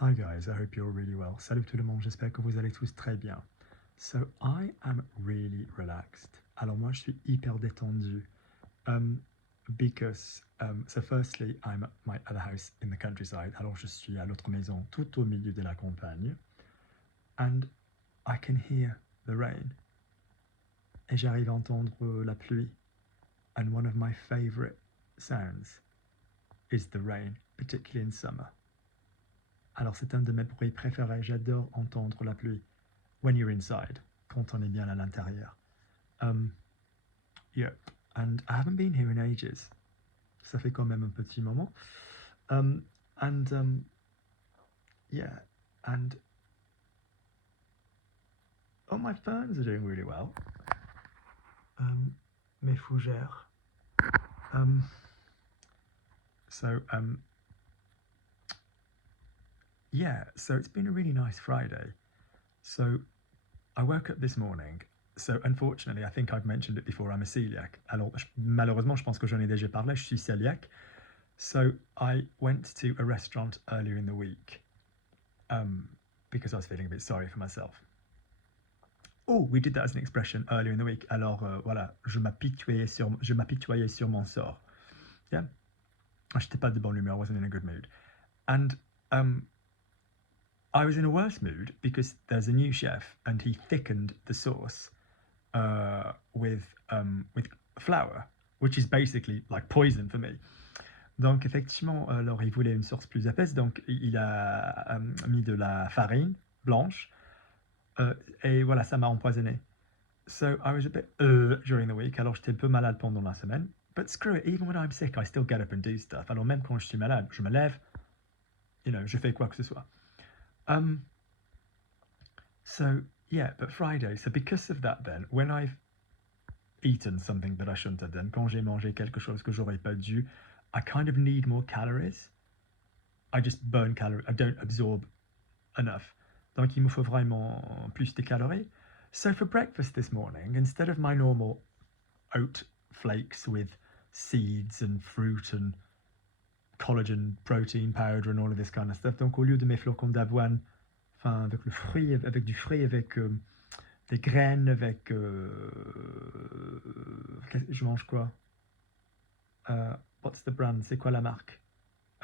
Hi guys, I hope you're really well. Salut tout le monde, j'espère que vous allez tous très bien. So I am really relaxed. Alors moi je suis hyper détendu. So firstly I'm at my other house in the countryside. Alors je suis à l'autre maison tout au milieu de la campagne. And I can hear the rain. Et j'arrive à entendre la pluie. And one of my favorite sounds is the rain, particularly in summer. Alors c'est un de mes bruits préférés, j'adore entendre la pluie. When you're inside, quand on est bien à l'intérieur. Yeah, and I haven't been here in ages. Ça fait quand même un petit moment. Yeah, and oh, my ferns are doing really well. Mes fougères. So yeah, so it's been a really nice Friday. So I woke up this morning. So unfortunately, I think I've mentioned it before, I'm a celiac. Alors, malheureusement, je pense que j'en ai déjà parlé, je suis celiac. So I went to a restaurant earlier in the week because I was feeling a bit sorry for myself. Oh, we did that as an expression earlier in the week. Alors voilà, je m'apitoyais sur mon sort. Yeah, j'étais pas de bonne humeur, I wasn't in a good mood. And I was in a worse mood because there's a new chef and he thickened the sauce with flour, which is basically like poison for me. Donc effectivement, alors il voulait une sauce plus épaisse, donc il a mis de la farine blanche et voilà, ça m'a empoisonné. So I was a bit during the week, alors j'étais un peu malade pendant la semaine. But screw it, even when I'm sick, I still get up and do stuff. Alors même quand je suis malade, je me lève, je fais quoi que ce soit. So yeah, but Friday, so because of that then, when I've eaten something that I shouldn't have done, quand j'ai mangé quelque chose que j'aurais pas dû, I kind of need more calories. I just burn calories, I don't absorb enough. Donc il me faut vraiment plus de calories. So for breakfast this morning, instead of my normal oat flakes with seeds and fruit and collagen protein powder and all of this kind of stuff, donc au lieu de mes flocons d'avoine, enfin avec le fruit, avec du fruit, avec des graines, avec je mange quoi? What's the brand? C'est quoi la marque?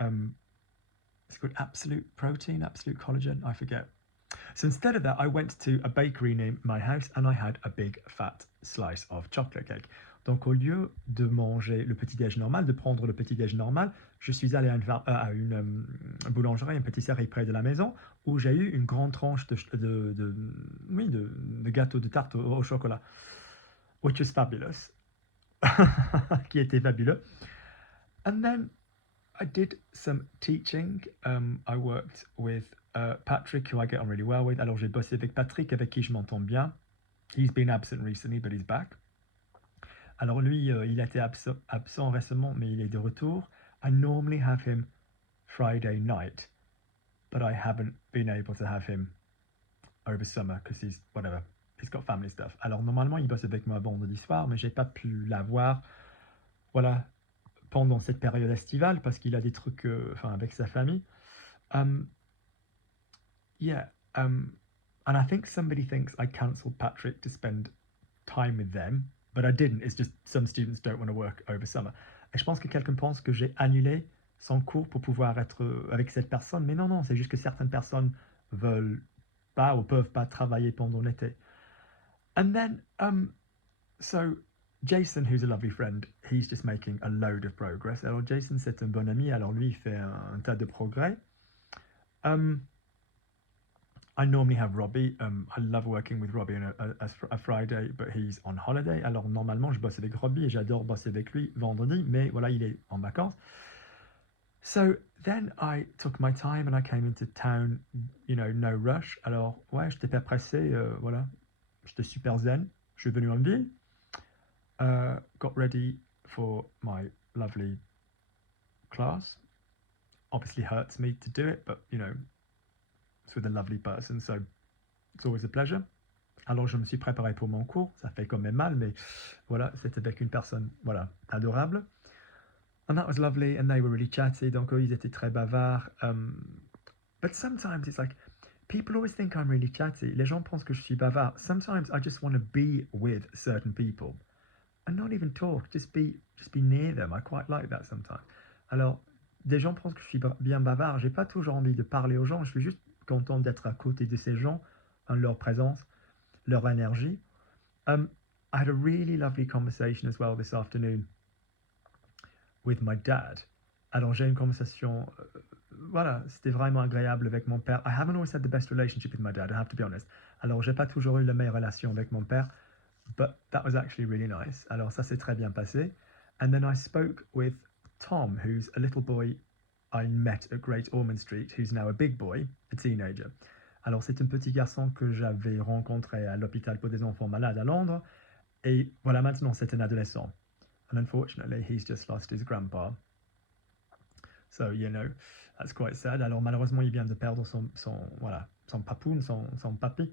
It's called Absolute Protein, Absolute Collagen, I forget. So instead of that, I went to a bakery near my house and I had a big fat slice of chocolate cake. Donc au lieu de manger le petit-déj normal, de prendre le petit-déj normal, je suis allé à une boulangerie, une pâtisserie près de la maison, où j'ai eu une grande tranche de gâteau de tarte au chocolat, which was fabulous, qui était fabuleux. And then I did some teaching. I worked with Patrick, who I get on really well with. Alors j'ai bossé avec Patrick, avec qui je m'entends bien. He's been absent recently, but he's back. Alors lui, il a été absent récemment, mais il est de retour. I normally have him Friday night, but I haven't been able to have him over summer because he's got family stuff. Alors normalement, il bosse avec moi vendredi soir, mais j'ai pas pu l'avoir. Voilà, pendant cette période estivale parce qu'il a des trucs avec sa famille. Yeah, and I think somebody thinks I cancelled Patrick to spend time with them, but I didn't. It's just some students don't want to work over summer. Et je pense que quelqu'un pense que j'ai annulé son cours pour pouvoir être avec cette personne, mais non, c'est juste que certaines personnes veulent pas ou peuvent pas travailler pendant l'été. And then, so Jason, who's a lovely friend, he's just making a load of progress. Alors Jason, c'est un bon ami, alors lui, il fait un tas de progrès. I normally have Robbie. I love working with Robbie on a Friday, but he's on holiday. Alors normalement, je bosse avec Robbie et j'adore bosser avec lui vendredi, mais voilà, il est en vacances. So then I took my time and I came into town, no rush. Alors ouais, j'étais pas pressé, voilà, j'étais super zen. Je suis venu en ville, got ready for my lovely class. Obviously hurts me to do it, but it's with a lovely person, so it's always a pleasure. Alors je me suis préparé pour mon cours, ça fait quand même mal, mais voilà, c'était avec une personne, voilà, adorable. And that was lovely, and they were really chatty, donc eux, ils étaient très bavards. But sometimes it's like, people always think I'm really chatty. Les gens pensent que je suis bavard. Sometimes I just want to be with certain people and not even talk, just be near them. I quite like that sometimes. Alors, des gens pensent que je suis bien bavard. J'ai pas toujours envie de parler aux gens. Je suis juste content d'être à côté de ces gens, en leur présence, leur énergie. I had a really lovely conversation as well this afternoon with my dad. Alors j'ai une conversation, voilà, c'était vraiment agréable avec mon père. I haven't always had the best relationship with my dad, I have to be honest. Alors j'ai pas toujours eu la meilleure relation avec mon père, but that was actually really nice. Alors ça s'est très bien passé. And then I spoke with Tom, who's a little boy I met at Great Ormond Street, who's now a big boy, a teenager. Alors c'est un petit garçon que j'avais rencontré à l'hôpital pour des enfants malades à Londres, et voilà, maintenant c'est un adolescent. And unfortunately, he's just lost his grandpa. So, that's quite sad. Alors, malheureusement, il vient de perdre son papoun, son papy.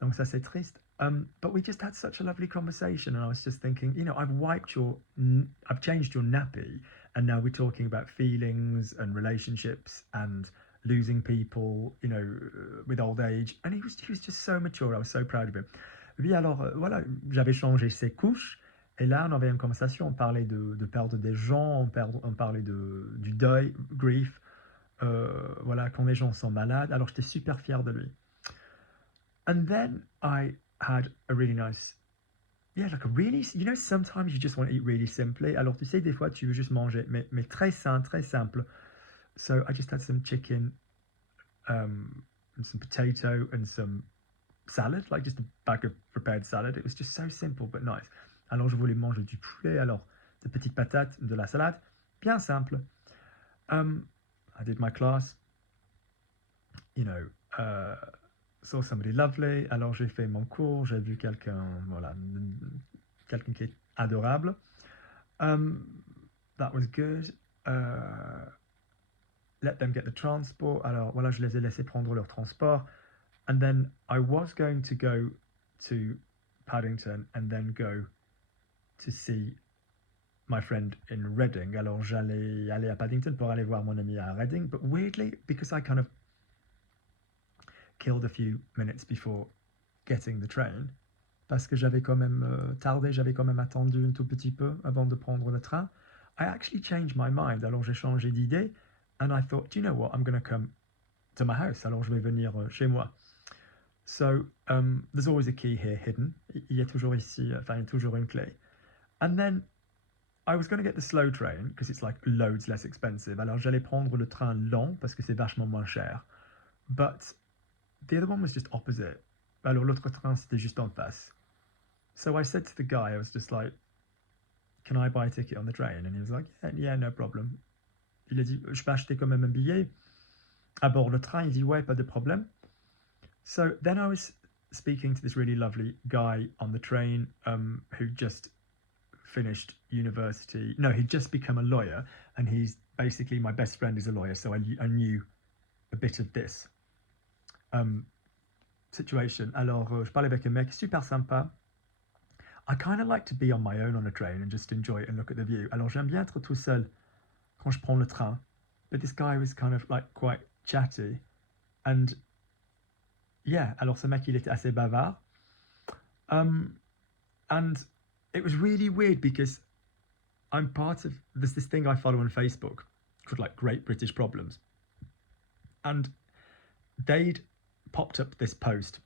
Donc, ça, c'est triste. But we just had such a lovely conversation, and I was just thinking, I've changed your nappy, and now we're talking about feelings and relationships and losing people, with old age. And he was just so mature. I was so proud of him. Lui, alors, voilà, j'avais changé ses couches. Et là, on avait une conversation, on parlait de perdre des gens, on parlait du deuil, grief, voilà, quand les gens sont malades. Alors, j'étais super fier de lui. And then I had a really nice, like a really, sometimes you just want to eat really simply. Alors, tu sais, des fois, tu veux juste manger, mais très sain, très simple. So, I just had some chicken, and some potato, and some salad, like just a bag of prepared salad. It was just so simple but nice. Alors je voulais manger du poulet, alors des petites patates, de la salade, bien simple. I did my class, saw somebody lovely. Alors j'ai fait mon cours, j'ai vu quelqu'un, voilà, quelqu'un qui est adorable. That was good. Let them get the transport. Alors voilà, je les ai laissés prendre leur transport. And then I was going to go to Paddington and then go to see my friend in Reading. Alors j'allais aller à Paddington pour aller voir mon ami à Reading, but weirdly, because I kind of killed a few minutes before getting the train, parce que j'avais quand même tardé, j'avais quand même attendu un tout petit peu avant de prendre le train, I actually changed my mind. Alors j'ai changé d'idée, and I thought, do you know what, I'm going to come to my house. Alors je vais venir chez moi. So there's always a key here hidden. Il y a toujours ici, enfin il y a toujours une clé. And then I was going to get the slow train because it's like loads less expensive. Alors j'allais prendre le train lent parce que c'est vachement moins cher. But the other one was just opposite. Alors l'autre train c'était juste en face. So I said to the guy, I was just like, can I buy a ticket on the train? And he was like, yeah, no problem. Il a dit, je peux acheter quand même un billet à bord le train. Il dit, ouais, pas de problème. So then I was speaking to this really lovely guy on the train who just finished university. No, he'd just become a lawyer, and he's basically my best friend is a lawyer, so I knew a bit of this situation. Alors, je parlais avec un mec super sympa. I kind of like to be on my own on a train and just enjoy it and look at the view. Alors, j'aime bien être tout seul quand je prends le train. But this guy was kind of like quite chatty. And yeah, alors ce mec, il était assez bavard. And it was really weird because there's this thing I follow on Facebook called like Great British Problems. And they'd popped up this post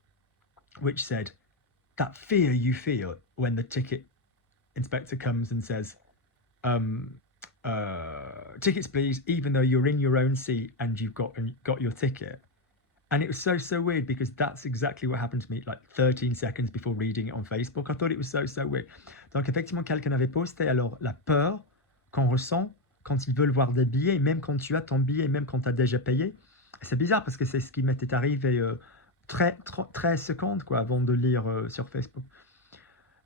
which said, that fear you feel when the ticket inspector comes and says, tickets please, even though you're in your own seat and you've got your ticket. And it was so weird because that's exactly what happened to me like 13 seconds before reading it on Facebook. I thought it was so weird. Donc effectivement, quelqu'un avait posté alors la peur qu'on ressent quand ils veulent voir des billets, même quand tu as ton billet, même quand tu as déjà payé. C'est bizarre parce que c'est ce qui m'était arrivé 13 secondes quoi, avant de lire sur Facebook.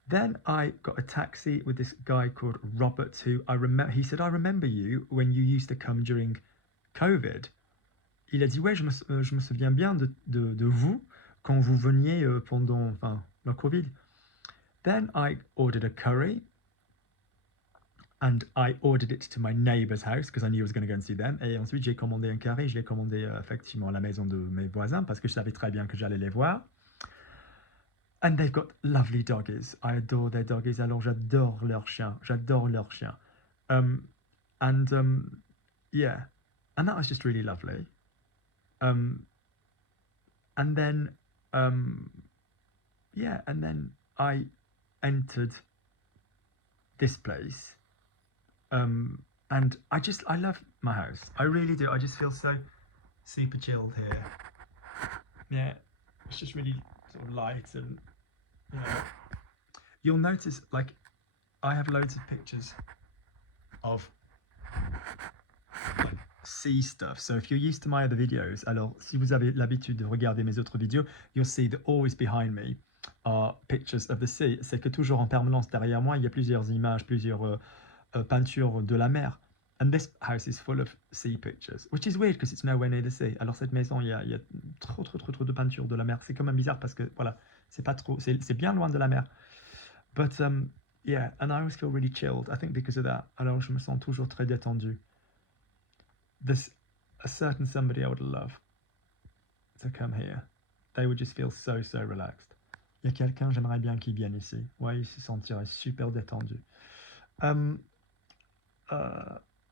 Then I got a taxi with this guy called Robert who he said, I remember you when you used to come during COVID. Il a dit, ouais, je me souviens bien de vous quand vous veniez pendant la Covid. Then I ordered a curry and I ordered it to my neighbor's house because I knew I was going to go and see them. Et ensuite, j'ai commandé un carré. Je l'ai commandé effectivement à la maison de mes voisins parce que je savais très bien que j'allais les voir. And they've got lovely doggies. I adore their doggies. Alors, j'adore leurs chiens. J'adore leurs chiens. And yeah, and that was just really lovely. Um, and then, yeah, and then I entered this place. And I love my house. I really do. I just feel so super chilled here. Yeah, it's just really sort of light, and you know, you'll notice like I have loads of pictures of like sea stuff. So if you're used to my other videos, alors si vous avez l'habitude de regarder mes autres vidéos, you'll see that always behind me are pictures of the sea. C'est que toujours en permanence derrière moi, il y a plusieurs images, plusieurs peintures de la mer. And this house is full of sea pictures, which is weird because it's nowhere near the sea. Alors cette maison, il y a trop de peintures de la mer. C'est quand même bizarre parce que voilà, c'est pas trop, c'est bien loin de la mer. But yeah, and I always feel really chilled. I think because of that. Alors je me sens toujours très détendu. There's a certain somebody I would love to come here. They would just feel so relaxed. Il y a quelqu'un, j'aimerais bien qu'il vienne ici. Ouais, il se sentirait super détendu.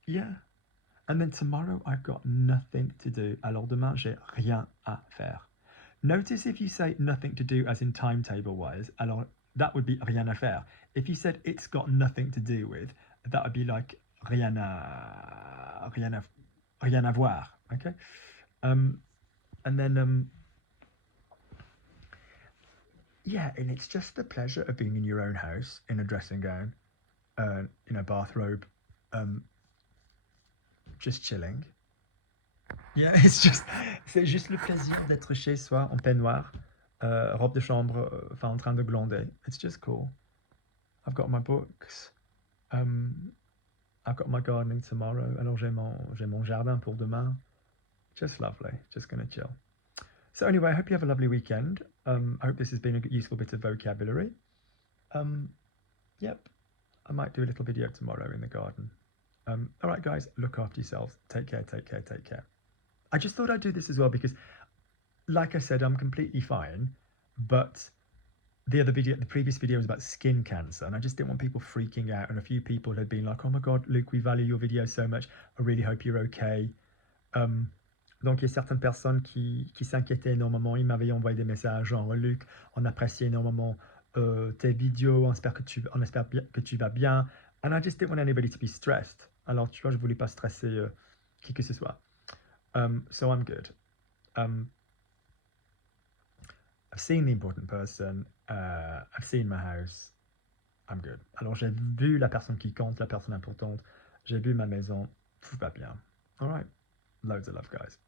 Yeah. And then tomorrow I've got nothing to do. Alors demain, j'ai rien à faire. Notice if you say nothing to do as in timetable wise, alors that would be rien à faire. If you said it's got nothing to do with, that would be like rien à voir. Okay? And then yeah, and it's just the pleasure of being in your own house in a dressing gown, in a bathrobe, just chilling. Yeah, c'est juste le plaisir d'être chez soi en peignoir, robe de chambre, enfin en train de glander. It's just cool. I've got my books. I've got my gardening tomorrow. Alors j'ai mon jardin pour demain. Just lovely. Just gonna chill. So anyway, I hope you have a lovely weekend. I hope this has been a useful bit of vocabulary. Yep, I might do a little video tomorrow in the garden. All right, guys, look after yourselves. Take care, take care, take care. I just thought I'd do this as well because, like I said, I'm completely fine, but the previous video was about skin cancer, and I just didn't want people freaking out. And a few people had been like, "Oh my God, Luke, we value your video so much. I really hope you're okay." Donc il y a certaines personnes qui s'inquiétaient énormément. Ils m'avaient envoyé des messages genre Luc, on apprécie énormément tes vidéos, on espère que tu vas bien. And I just didn't want anybody to be stressed. Alors tu vois, je voulais pas stresser qui que ce soit. So I'm good. I've seen the important person. I've seen my house. I'm good. Alors j'ai vu la personne qui compte, la personne importante. J'ai vu ma maison. Tout va bien. All right. Loads of love, guys.